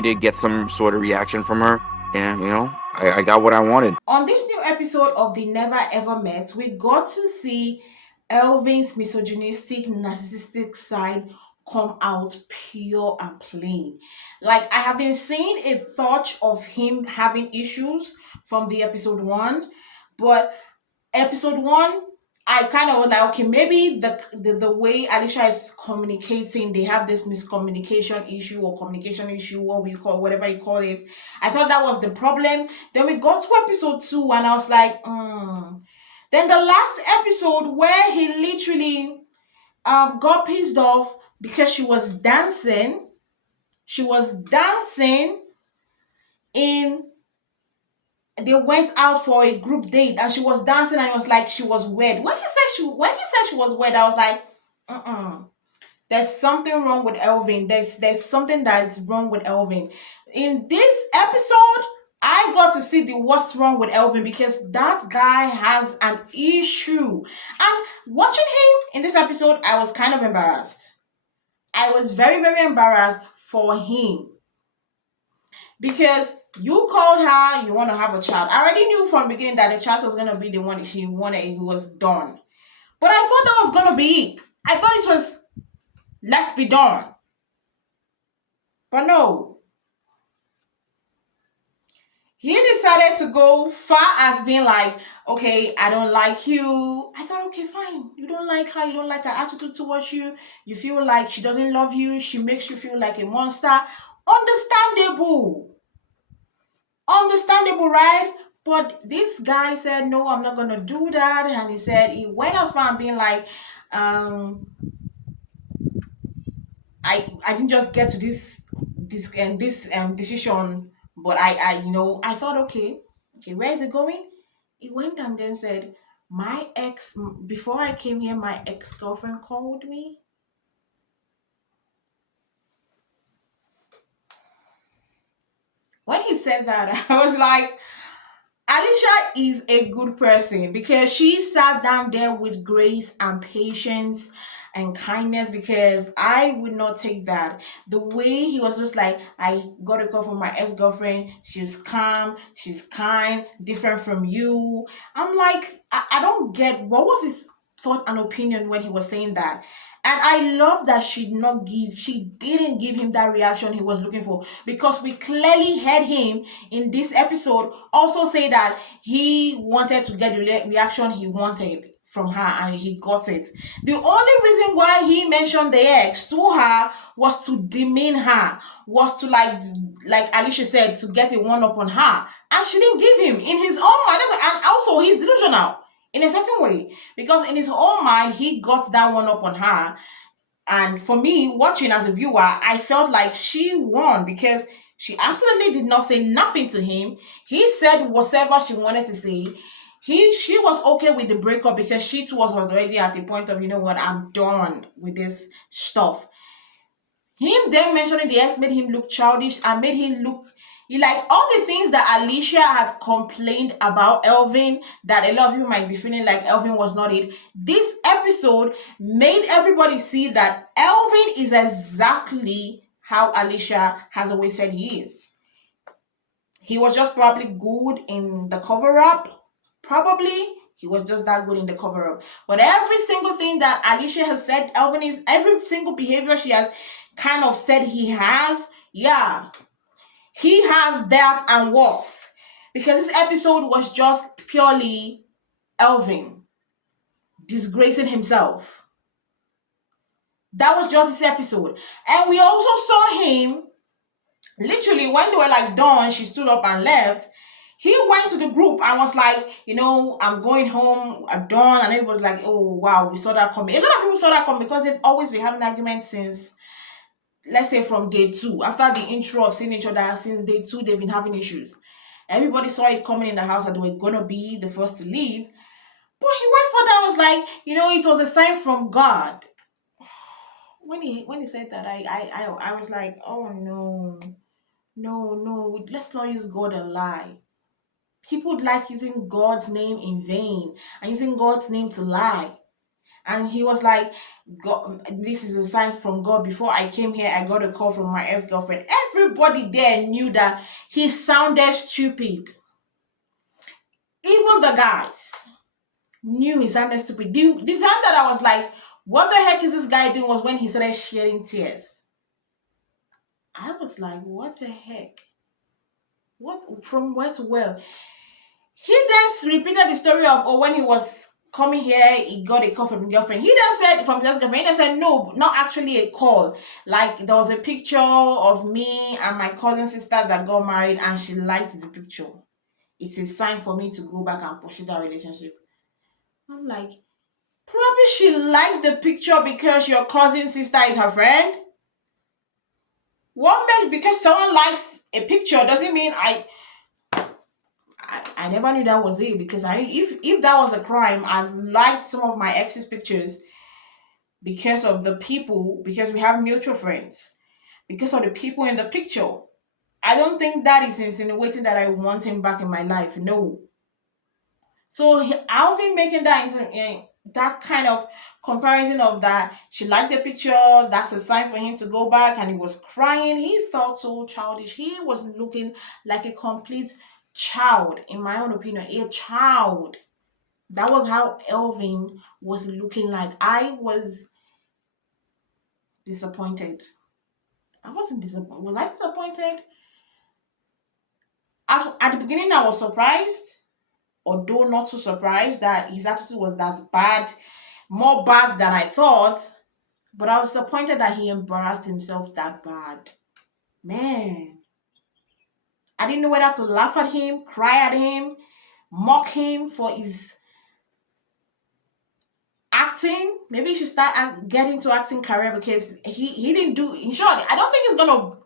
did get some sort of reaction from her, and I got what I wanted. On this new episode of The Never Ever Met, we got to see Elvin's misogynistic, narcissistic side come out pure and plain. Like, I have been seeing a touch of him having issues from the episode one, but episode one, I kind of was like, okay, maybe the way Alicia is communicating, they have this miscommunication issue or communication issue, what we call whatever you call it. I thought that was the problem. Then we got to episode two, and I was like, Then the last episode where he literally got pissed off because she was dancing. She was dancing in they went out for a group date and she was dancing and it was like she was wed. When he said she was wed, I was like, there's something wrong with Elvin. There's something that's wrong with Elvin. In this episode, I got to see the what's wrong with Elvin because that guy has an issue. And watching him in this episode, I was kind of embarrassed. I was very, very embarrassed for him because you called her, you want to have a child. I already knew from the beginning that the child was going to be the one she wanted, he was done. But I thought that was going to be it. I thought it was, let's be done. But no. He decided to go far as being like, okay, I don't like you. I thought, okay, fine. You don't like her. You don't like her attitude towards you. You feel like she doesn't love you. She makes you feel like a monster. Understandable. Understandable, right? But this guy said, no, I'm not going to do that. And he went as far and being like, um, I didn't just get to this decision, but I thought, okay, where is it going? He went and then said, my ex, before I came here, my ex-girlfriend called me. When he said that, I was like, Alicia is a good person because she sat down there with grace and patience and kindness because I would not take that. The way he was just like, I got a call from my ex-girlfriend. She's calm, she's kind, different from you. I'm like, I don't get what was his thought and opinion when he was saying that. And I love that she didn't give him that reaction he was looking for because we clearly heard him in this episode also say that he wanted to get the reaction he wanted from her and he got it. The only reason why he mentioned the ex to her was to demean her, was to like Alicia said, to get a one up on her. And she didn't give him in his own mind. And also he's delusional in a certain way. Because in his own mind, he got that one up on her. And for me, watching as a viewer, I felt like she won because she absolutely did not say nothing to him. He said whatever she wanted to say. She was okay with the breakup because she too was already at the point of, you know what, I'm done with this stuff. Him then mentioning the ex made him look childish and made him look like all the things that Alicia had complained about Elvin, that a lot of people might be feeling like Elvin was not it. This episode made everybody see that Elvin is exactly how Alicia has always said he is. He was just probably good in the cover up. Probably he was just that good in the cover up. But every single thing that Alicia has said, Elvin is every single behavior she has kind of said he has, yeah, he has that and worse. Because this episode was just purely Elvin disgracing himself. That was just this episode. And we also saw him literally when they were like done, she stood up and left. He went to the group and was like, I'm going home at dawn. And everybody was like, oh, wow, we saw that coming. A lot of people saw that coming because they've always been having arguments since, let's say, from day two. After the intro of seeing each other, since day two, they've been having issues. Everybody saw it coming in the house that they were going to be the first to leave. But he went further and was like, it was a sign from God. When he said that, I was like, oh, no. No, let's not use God and lie. People like using God's name in vain and using God's name to lie. And he was like, God, this is a sign from God. Before I came here, I got a call from my ex-girlfriend. everybody there knew that he sounded stupid. Even the guys knew he sounded stupid. The time that I was like, what the heck is this guy doing, was when he started shedding tears. I was like, what the heck? What, from where to where? He then repeated the story of, oh, when he was coming here, he got a call from his girlfriend. He then said, from his girlfriend, he then said, no, not actually a call. Like, there was a picture of me and my cousin sister that got married, and she liked the picture. It's a sign for me to go back and pursue that relationship. I'm like, probably she liked the picture because your cousin sister is her friend. What makes, because someone likes a picture doesn't mean I never knew that was it, because if that was a crime, I've liked some of my ex's pictures because of the people, because we have mutual friends, because of the people in the picture. I don't think that is insinuating that I want him back in my life. No. So Alvin making that into that kind of comparison of that she liked the picture, that's a sign for him to go back, and he was crying. He felt so childish. He was looking like a complete child, in my own opinion, a child. That was how Elvin was looking like. I was disappointed. I wasn't disappointed. Was I disappointed? At the beginning, I was surprised, although not so surprised that his attitude was that bad, more bad than I thought. But I was disappointed that he embarrassed himself that bad. Man, I didn't know whether to laugh at him, cry at him, mock him for his acting. Maybe he should start get into acting career, because he didn't do. In short, I don't think he's gonna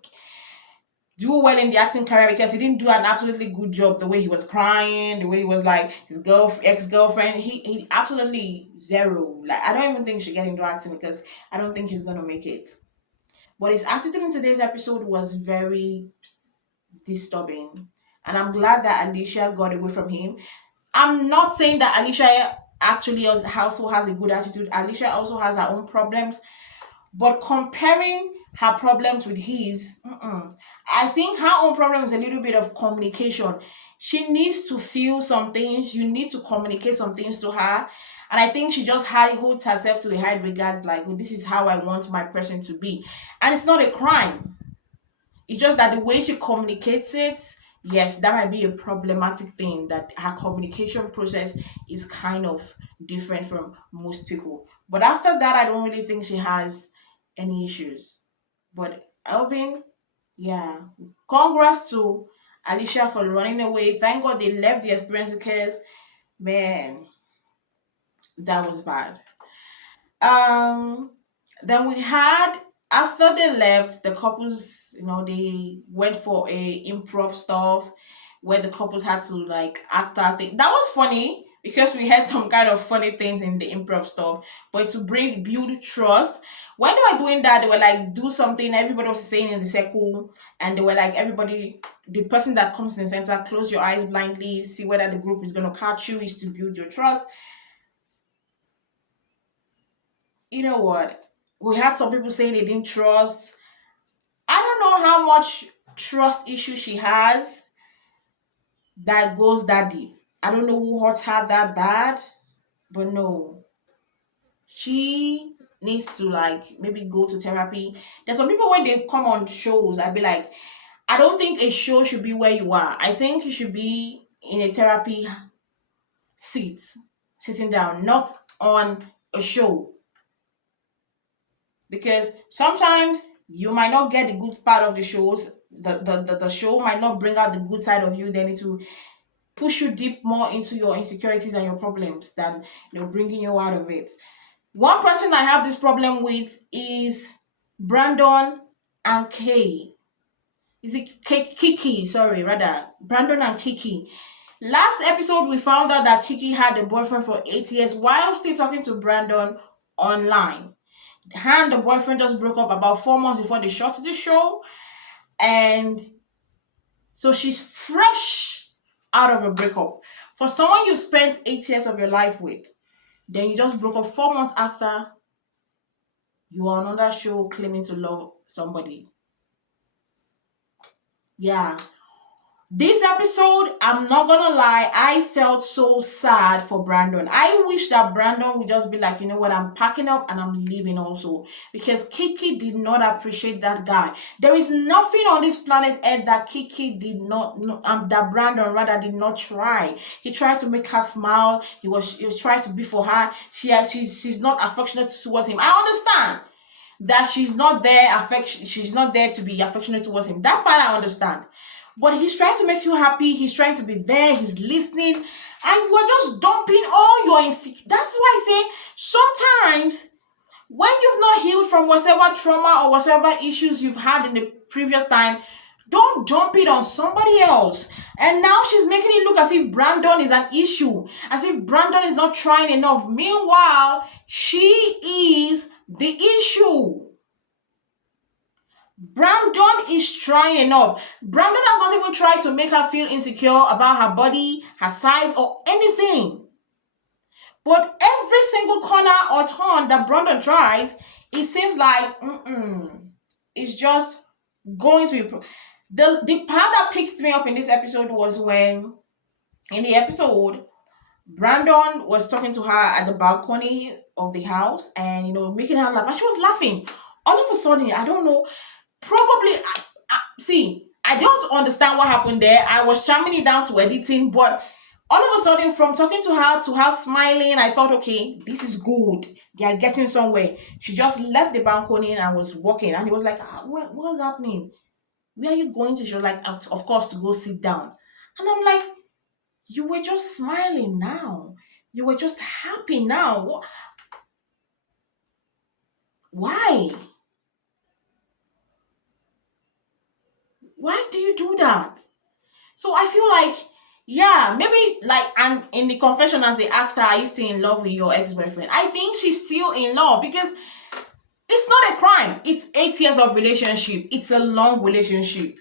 do well in the acting career, because he didn't do an absolutely good job. The way he was crying, the way he was like his ex girlfriend, he absolutely zero. Like, I don't even think he should get into acting, because I don't think he's gonna make it. But his attitude in today's episode was very disturbing. And I'm glad that Alicia got away from him. I'm not saying that Alicia actually also has a good attitude. Alicia also has her own problems. But comparing her problems with his, I think her own problem is a little bit of communication. She needs to feel some things. You need to communicate some things to her. And I think she just holds herself to a high regards, like, well, this is how I want my person to be. And it's not a crime. It's just that the way she communicates it, yes, that might be a problematic thing, that her communication process is kind of different from most people. But after that, I don't really think she has any issues. But Alvin, yeah, congrats to Alicia for running away. Thank God they left the experience, because, man, that was bad. Um, then we had, after they left, the couples, they went for a improv stuff where the couples had to like act out. That was funny, because we had some kind of funny things in the improv stuff, but to build trust. When they were doing that, they were like, do something. Everybody was saying in the circle, and they were like, everybody, the person that comes in the center, close your eyes blindly, see whether the group is gonna catch you. Is to build your trust. You know what? We had some people saying they didn't trust. I don't know how much trust issue she has that goes that deep. I don't know who hurt her that bad, but no. She needs to like maybe go to therapy. There's some people when they come on shows, I'd be like, I don't think a show should be where you are. I think you should be in a therapy seat, sitting down, not on a show. Because sometimes you might not get the good part of the shows. The show might not bring out the good side of you. Then it will push you deep more into your insecurities and your problems than bringing you out of it. One person I have this problem with is Brandon and Kay. Is it Kiki? Sorry, rather Brandon and Kiki. Last episode, we found out that Kiki had a boyfriend for 8 years while still talking to Brandon online. Her and the boyfriend just broke up about 4 months before they shot the show, and so she's fresh out of a breakup. For someone you've spent 8 years of your life with, then you just broke up 4 months after you are on another show claiming to love somebody. Yeah. This episode, I'm not gonna lie, I felt so sad for Brandon. I wish that Brandon would just be like, you know what, I'm packing up and I'm leaving also. Because Kiki did not appreciate that guy. There is nothing on this planet Earth that Kiki did not, that Brandon rather did not try. He tried to make her smile. He was trying to be for her. She's not affectionate towards him. I understand that she's not there to be affectionate towards him. That part I understand. But he's trying to make you happy, he's trying to be there, he's listening, and you're just dumping all your insecurity. That's why I say sometimes when you've not healed from whatever trauma or whatever issues you've had in the previous time, don't dump it on somebody else. And now she's making it look as if Brandon is an issue, as if Brandon is not trying enough. Meanwhile, she is the issue. Brandon is trying enough. Brandon has not even tried to make her feel insecure about her body, her size, or anything. But every single corner or turn that Brandon tries, it seems like it's just going to improve. The part that picked me up in this episode was when, in the episode, Brandon was talking to her at the balcony of the house and, making her laugh. And she was laughing. All of a sudden, I don't know, probably see, I don't understand what happened there. I was charming it down to editing, but all of a sudden, from talking to her smiling, I thought, okay, this is good, they are getting somewhere. She just left the balcony and was walking, and he was like, what's happening, where are you going to? She was like, of course, to go sit down. And I'm like, you were just smiling now, you were just happy now. Why why do you do that? So I feel like, yeah, maybe like, and in the confession, as they asked her, are you still in love with your ex-boyfriend? I think she's still in love because it's not a crime. It's 8 years of relationship. It's a long relationship.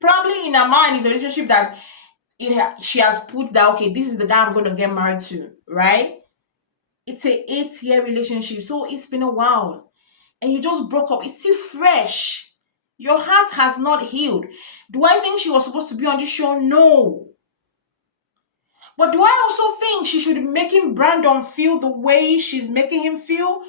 Probably in her mind, it's a relationship that she has put that, okay, this is the guy I'm going to get married to, right? It's a 8-year relationship. So it's been a while. And you just broke up. It's still fresh. Your heart has not healed. Do I think she was supposed to be on this show? No. But do I also think she should be making Brandon feel the way she's making him feel?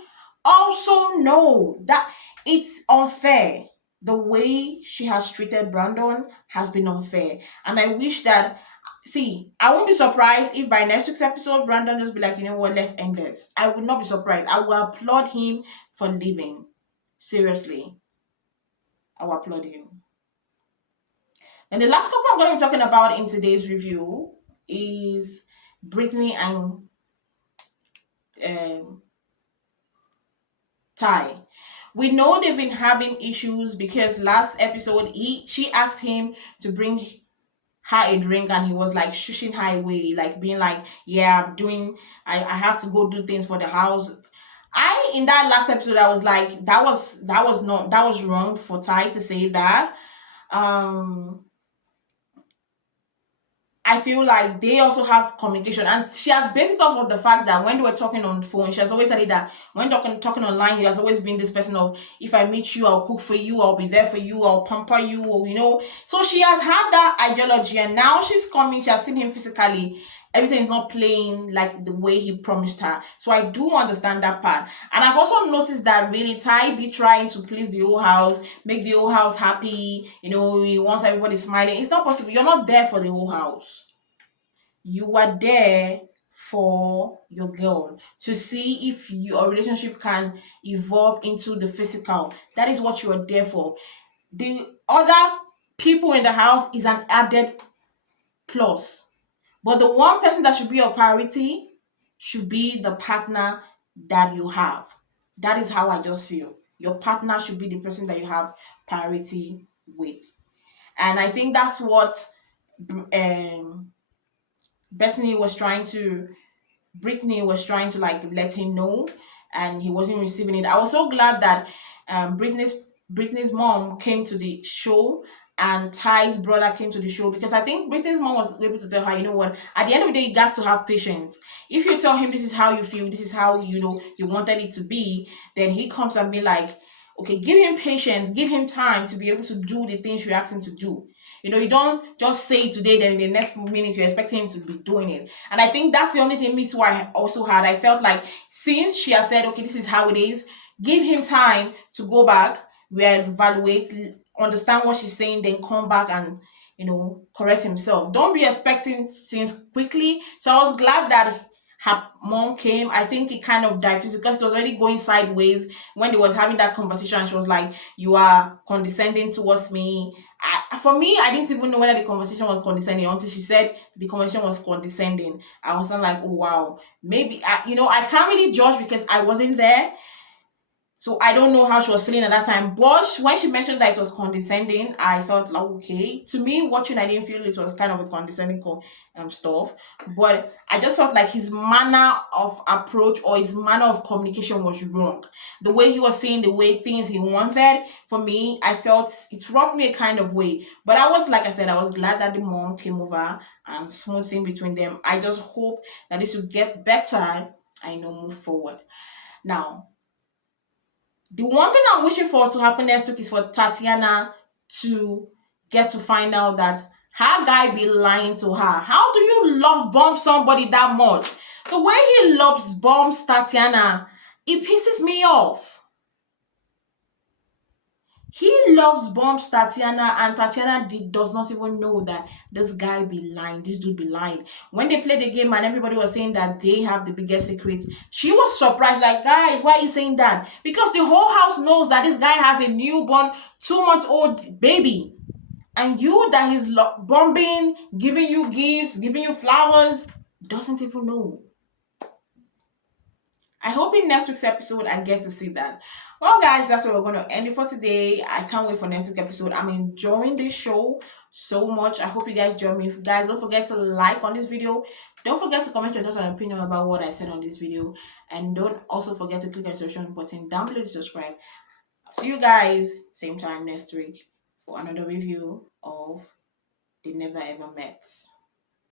Also, no. That it's unfair. The way she has treated Brandon has been unfair. And I wish that, see, I won't be surprised if by next week's episode, Brandon just be like, you know what, let's end this. I would not be surprised. I will applaud him for leaving. Seriously. I will applaud him. And the last couple I'm going to be talking about in today's review is Brittany and um, Ty. We know they've been having issues because last episode she asked him to bring her a drink and he was like shushing her away, like being like, yeah, I have to go do things for the house. In that last episode, I was like, that was wrong for Ty to say that. Um I feel like they also have communication, and she has based it off of the fact that when they were talking on the phone, she has always said it that when talking online, he has always been this person of, if I meet you, I'll cook for you, I'll be there for you, I'll pamper you, or So she has had that ideology, and now she's coming. She has seen him physically. Everything is not playing like the way he promised her. So I do understand that part, and I've also noticed that really Ty be trying to please the whole house, make the whole house happy. He wants everybody smiling. It's not possible. You're not there for the whole house. You are there for your girl to see if your relationship can evolve into the physical. That is what you are there for. The other people in the house is an added plus. But the one person that should be your priority should be the partner that you have. That is how I just feel. Your partner should be the person that you have priority with. And I think that's what um, Bethany was trying to Brittany was trying to like let him know, and he wasn't receiving it. I was so glad that Brittany's mom came to the show and Ty's brother came to the show, because I think Brittany's mom was able to tell her, you know what, at the end of the day, you got to have patience. If you tell him this is how you feel, this is how you wanted it to be, then he comes and be like, okay, give him patience, give him time to be able to do the things you asked him to do. You don't just say it today, then in the next minute you're expecting him to be doing it. And I think that's the only thing Miss Y also had. I felt like since she has said, okay, this is how it is, give him time to go back, reevaluate, understand what she's saying, then come back and correct himself. Don't be expecting things quickly. So I was glad that her mom came. I think it kind of diverted because it was already going sideways when they were having that conversation. She was like, "You are condescending towards me." For me, I didn't even know whether the conversation was condescending until she said the conversation was condescending. I was not like, "Oh wow, maybe." I can't really judge because I wasn't there, so I don't know how she was feeling at that time. But when she mentioned that it was condescending, I felt like, okay. To me, watching, I didn't feel it was kind of a condescending stuff. But I just felt like his manner of approach or his manner of communication was wrong. The way he was saying the way things he wanted, for me, I felt it rubbed me a kind of way. But I was, like I said, I was glad that the mom came over and smoothing between them. I just hope that this will get better. I know, move forward. Now, the one thing I'm wishing for to happen next week is for Tatiana to get to find out that her guy be lying to her. How do you love bomb somebody that much? The way he loves bombs Tatiana, it pisses me off. He loves bombs Tatiana, and Tatiana does not even know that this guy be lying, this dude be lying. When they played the game and everybody was saying that they have the biggest secrets, she was surprised, like, guys, why are you saying that? Because the whole house knows that this guy has a newborn, 2 month old baby. And you that he's bombing, giving you gifts, giving you flowers, doesn't even know. I hope in next week's episode I get to see that. Well, guys, that's what we're going to end it for today. I can't wait for next week's episode. I'm enjoying this show so much. I hope you guys join me. Guys, don't forget to like on this video. Don't forget to comment your thoughts and opinion about what I said on this video. And don't also forget to click on the subscribe button down below to subscribe. See you guys same time next week for another review of They Never Ever Met.